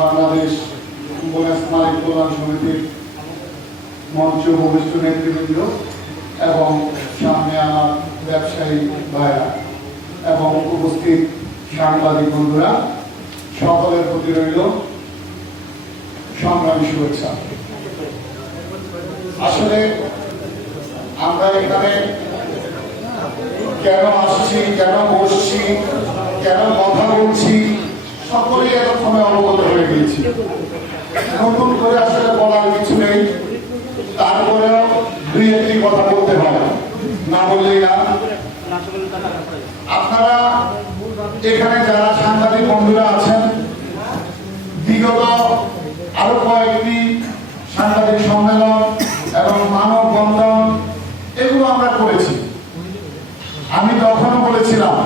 Bangladesh ambulance মালিক কল্যাণ সমিতির মঞ্চ ভবিষ্ঠ নেতৃবৃন্দ এবং সামনে আমার ব্যবসায়ী ভাইরা এবং উপস্থিত সাংবাদিক বন্ধুরা, সকলের প্রতি রইল সংগ্রামী শুভেচ্ছা। আসলে আমরা এখানে কেন আসছি, কেন বসছি, কেন কথা বলছি, সকলেই এতক্ষণে অবগত হয়ে গিয়েছি। নতুন করে আসলে বলার কিছু নেই, তারপরেও দুই একটি কথা বলতে হয়, না বললেই না। আপনারা এখানে যারা সাংবাদিক বন্ধুরা আছেন, বিগত আরো কয়েকটি সাংবাদিক সম্মেলন এবং মানববন্ধন এগুলো আমরা করেছি। আমি তখনও বলেছিলাম,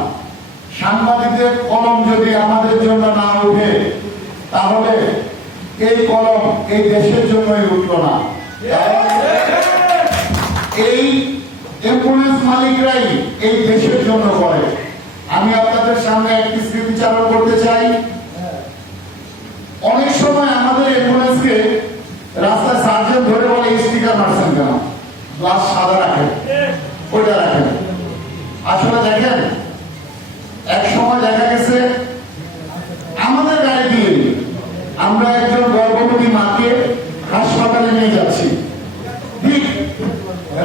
সাংবাদিকদের কলম যদি আমাদের জন্য না উঠে তাহলে এই কলম এই দেশের জন্যই উঠল না। এই অ্যাম্বুলেন্স মালিকরাই এই দেশের জন্য করে। আমি আপনাদের সামনে একটি স্মৃতিচারণ করতে চাই। অনেক সময় আমাদের অ্যাম্বুলেন্সকে রাস্তায় সার্জন ধরে বলে স্টিকার মারছেন কেন, গ্লাস সাদা রাখেন, ওইটা রাখেন। আসলে দেখেন, এক সময় দেখা গেছে আমাদের গাড়ি দিয়ে আমরা একজন গর্ভবতী মাকে হাসপাতালে নিয়ে যাচ্ছি, ঠিক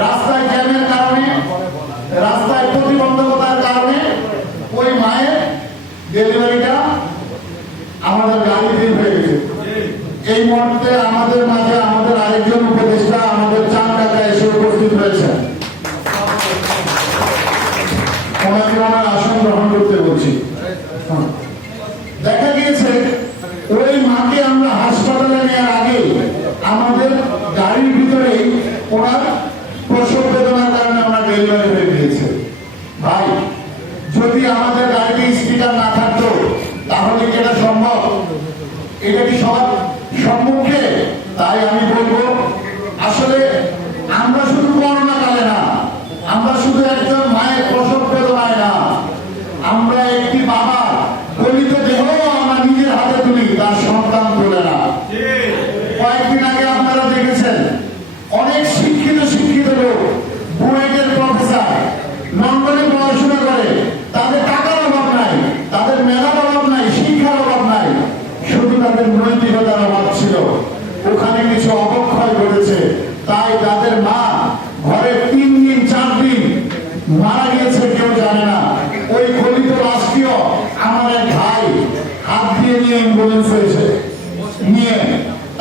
রাস্তায় জ্যামের কারণে, রাস্তায় প্রতিবন্ধকতার কারণে ওই মায়ের ডেলিভারিটা আমাদের গাড়ি দিয়ে হয়ে গেছে। এই মুহূর্তে আমাদের মাঝে আমাদের আরেকজন উপদেষ্টা আমাদের চান কাকা এসে উপস্থিত হয়েছেন। ওনাকে আমার আসন গ্রহণ করতে বলছি। দেখা গিয়েছে ওই মাকে আমরা হাসপাতালে নেওয়ার আগে আমাদের গাড়ির ভিতরেই ওনার প্রসব বেদনার কারণে আমরা ডেলিভারি হয়ে গিয়েছে। ভাই, যদি আমাদের গাড়িতে স্পিকার না থাকতো তাহলে কি এটা সম্ভব? এটা কি সবার সম্মুখে? তাই আমি বলবো, আসলে আমরা শুধু করোনা কালে না, আমরা শুধু একজন মায়ের প্রসব বেদনায় না, আমরা একটি বাবা গলিত দেহ আমরা নিজের হাতে তুলি, তার সন্তান তোলে না। কয়েকদিন আগে আপনারা দেখেছেন অনেক শিক্ষিত লোক, বুয়েটের প্রফেসর, লন্ডনে পড়াশোনা করে, তাদের টাকার অভাব নাই, তাদের মেধার অভাব নাই, শিক্ষার অভাব নাই, শুধু তাদের নৈতিকতার অভাব ছিল। ওখানে কিছু অবক্ষয় ঘটেছে, তাই তাদের মা ঘরে 3 দিন 4 দিন মারা গিয়েছে, কেউ জানে না। ওই গলিত রাষ্ট্রীয় আমার এক ভাই হাত দিয়ে নিয়ে অ্যাম্বুলেন্স হয়েছে, নিয়ে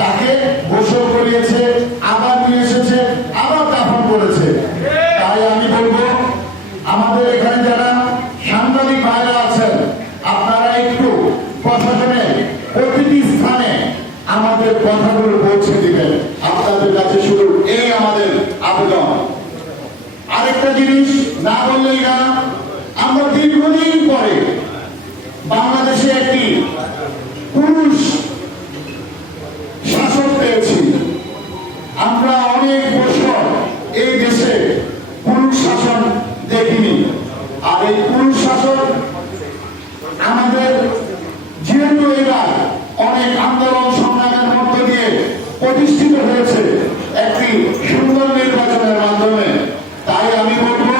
তাকে গোসল করিয়েছে, আবার নিয়ে এসেছে, আবার দাফন করেছে। তাই আমি বলবো, আমাদের এখানে যারা সাংবাদিক ভাইরা আছেন, আপনারা একটু প্রশাসনের প্রতিটি স্থানে আমাদের কথাগুলো পৌঁছে দিবেন। আপনাদের কাছে শুরু এই আমাদের আবেদন। আরেকটা জিনিস না বললেই না, আমরা দীর্ঘদিন পরে বাংলাদেশে একটি পুরুষ শাসক পেয়েছি। আমরা অনেক বছর এই দেশে পুরুষ শাসন দেখিনি। আর এই পুরুষ শাসন আমাদের যেহেতু এবার অনেক আন্দোলন সংগ্রামের মধ্য দিয়ে প্রতিষ্ঠিত হয়েছে একটি সুন্দর নির্বাচনের মাধ্যমে, তাই আমি বলবো